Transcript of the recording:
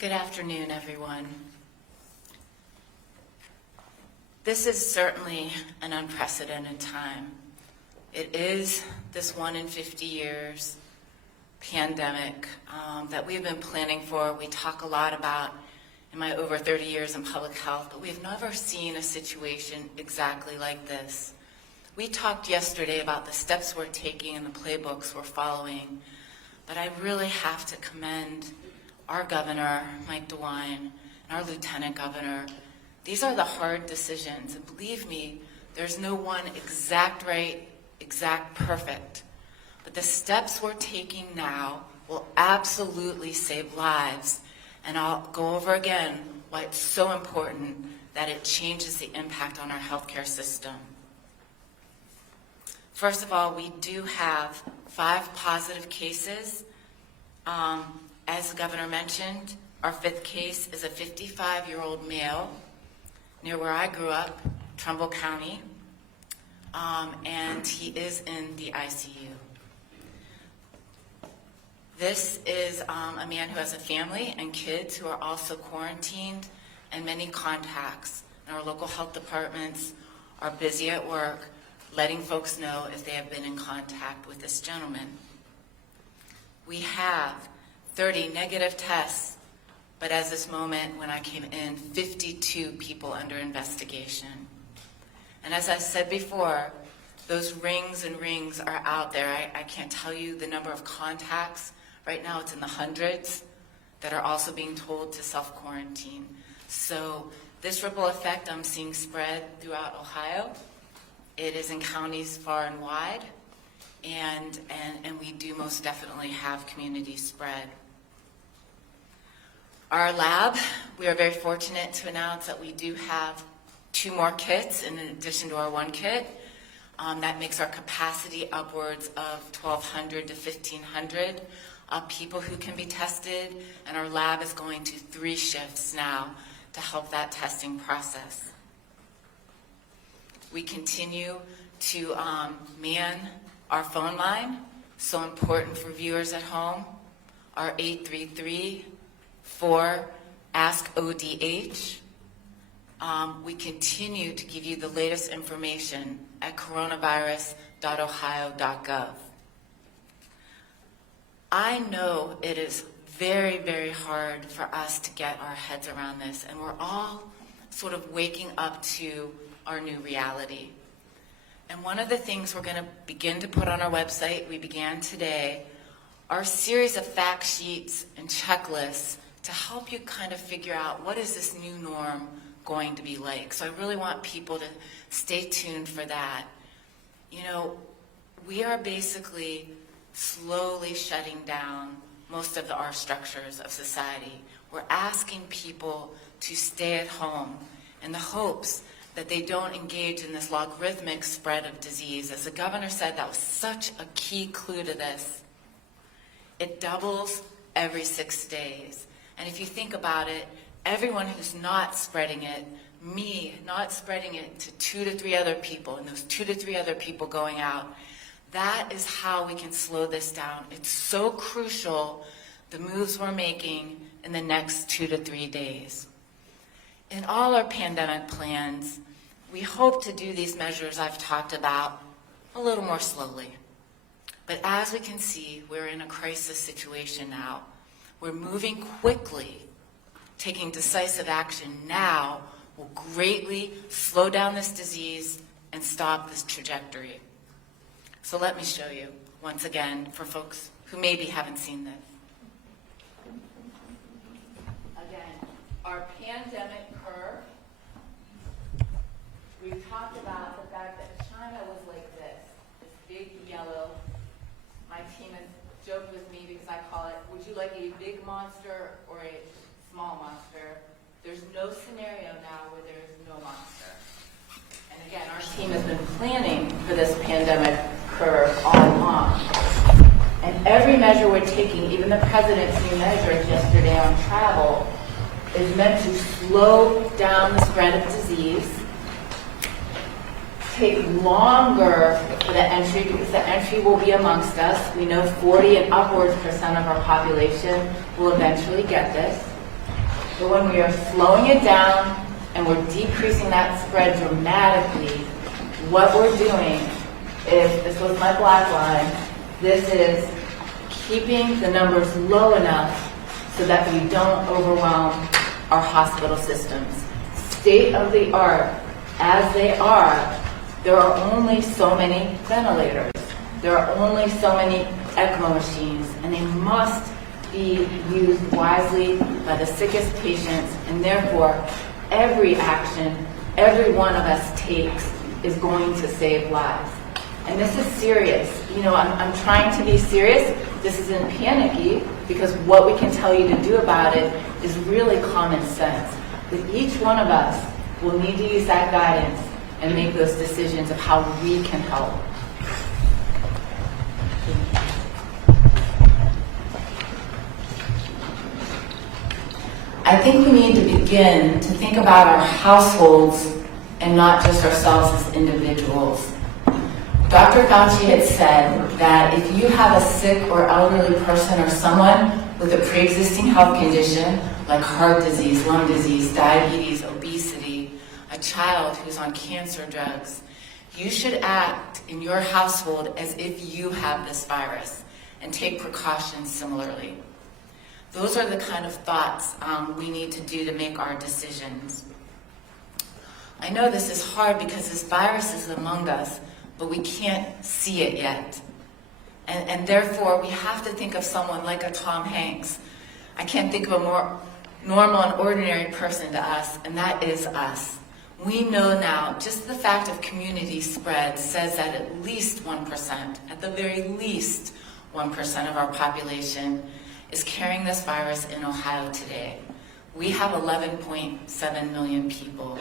Good afternoon, everyone. This is certainly an unprecedented time. It is this 1 in 50 years pandemic that we've been planning for. We talk a lot about in my over 30 years in public health, but we've never seen a situation exactly like this. We talked yesterday about the steps we're taking and the playbooks we're following, but I really have to commend our governor, Mike DeWine, and our lieutenant governor. These are the hard decisions, and believe me, there's no one exact right, exact perfect. But the steps we're taking now will absolutely save lives, and I'll go over again why it's so important that it changes the impact on our healthcare system. First of all, we do have 5 positive cases. As the governor mentioned, our 5th case is a 55-year-old male near where I grew up, Trumbull County, and he is in the ICU. This is a man who has a family and kids who are also quarantined and many contacts. And our local health departments are busy at work letting folks know if they have been in contact with this gentleman. We have 30 negative tests, but as this moment when I came in, 52 people under investigation. And as I said before, those rings and rings are out there. I can't tell you the number of contacts. Right now it's in the hundreds that are also being told to self-quarantine. So this ripple effect I'm seeing spread throughout Ohio. It is in counties far and wide, and we do most definitely have community spread. Our lab, we are very fortunate to announce that we do have 2 more kits in addition to our 1 kit. That makes our capacity upwards of 1,200 to 1,500 people who can be tested, and our lab is going to 3 shifts now to help that testing process. We continue to man our phone line, so important for viewers at home, our 833-4-ASK-ODH. We continue to give you the latest information at coronavirus.ohio.gov. I know it is very, very hard for us to get our heads around this, and we're all sort of waking up to our new reality. And one of the things we're going to begin to put on our website, we began today, are a series of fact sheets and checklists to help you kind of figure out what is this new norm going to be like. So I really want people to stay tuned for that. You know, we are basically slowly shutting down most of our structures of society. We're asking people to stay at home in the hopes that they don't engage in this logarithmic spread of disease. As the governor said, that was such a key clue to this. It doubles every 6 days. And if you think about it, everyone who's not spreading it, me not spreading it to 2 to 3 other people, and those 2 to 3 other people going out, that is how we can slow this down. It's so crucial, the moves we're making in the next 2 to 3 days. In all our pandemic plans, we hope to do these measures I've talked about a little more slowly. But as we can see, we're in a crisis situation now. We're moving quickly. Taking decisive action now will greatly slow down this disease and stop this trajectory. So let me show you once again for folks who maybe haven't seen this. Again, our pandemic curve. We've talked about the fact that China was like this big yellow. My team has joked with me because I call it, would you like a big monster or a small monster? There's no scenario now where there's no monster. And again, our team has been planning for this pandemic curve all along. And every measure we're taking, even the president's new measures yesterday on travel, is meant to slow down the spread of disease, take longer for the entry because the entry will be amongst us. We know 40 and upwards % of our population will eventually get this. But when we are slowing it down and we're decreasing that spread dramatically, what we're doing is, this was my black line, this is keeping the numbers low enough so that we don't overwhelm our hospital systems. State of the art, as they are, there are only so many ventilators. There are only so many ECMO machines, and they must be used wisely by the sickest patients, and therefore every action every one of us takes is going to save lives. And this is serious. You know, I'm trying to be serious. This isn't panicky, because what we can tell you to do about it is really common sense. But each one of us will need to use that guidance and make those decisions of how we can help. I think we need to begin to think about our households and not just ourselves as individuals. Dr. Fauci had said that if you have a sick or elderly person or someone with a pre-existing health condition like heart disease, lung disease, diabetes, obesity, a child who's on cancer drugs, you should act in your household as if you have this virus and take precautions similarly. Those are the kind of thoughts we need to do to make our decisions. I know this is hard because this virus is among us, but we can't see it yet. And therefore, we have to think of someone like a Tom Hanks. I can't think of a more normal and ordinary person to us, and that is us. We know now, just the fact of community spread says that at least 1%, at the very least 1% of our population is carrying this virus in Ohio today. We have 11.7 million people.